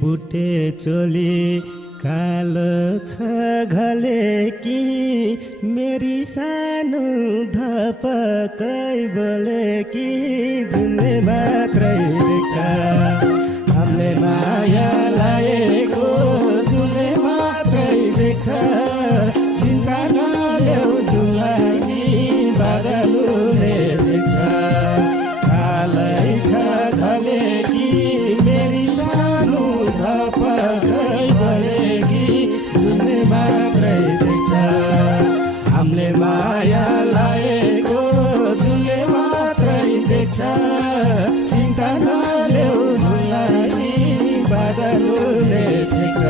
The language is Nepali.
बुटे चोली कालो छ घले कि मेरी सानो धपकै बोले कि जुनले मात्रै देख्छ हामीले माया लागेको जुनले मात्रै देख्छ चिन्ता नलेऊ जुनलाई बादलुले सिक्छ कालै छ घले कि मेरी सानो धपकै बोले कि जुनले मात्रै देख्छ हामीले माया लागेको जुनले मात्रै देख्छ चिन्ता नलेऊ जुनलाई बादलुले सिक्छ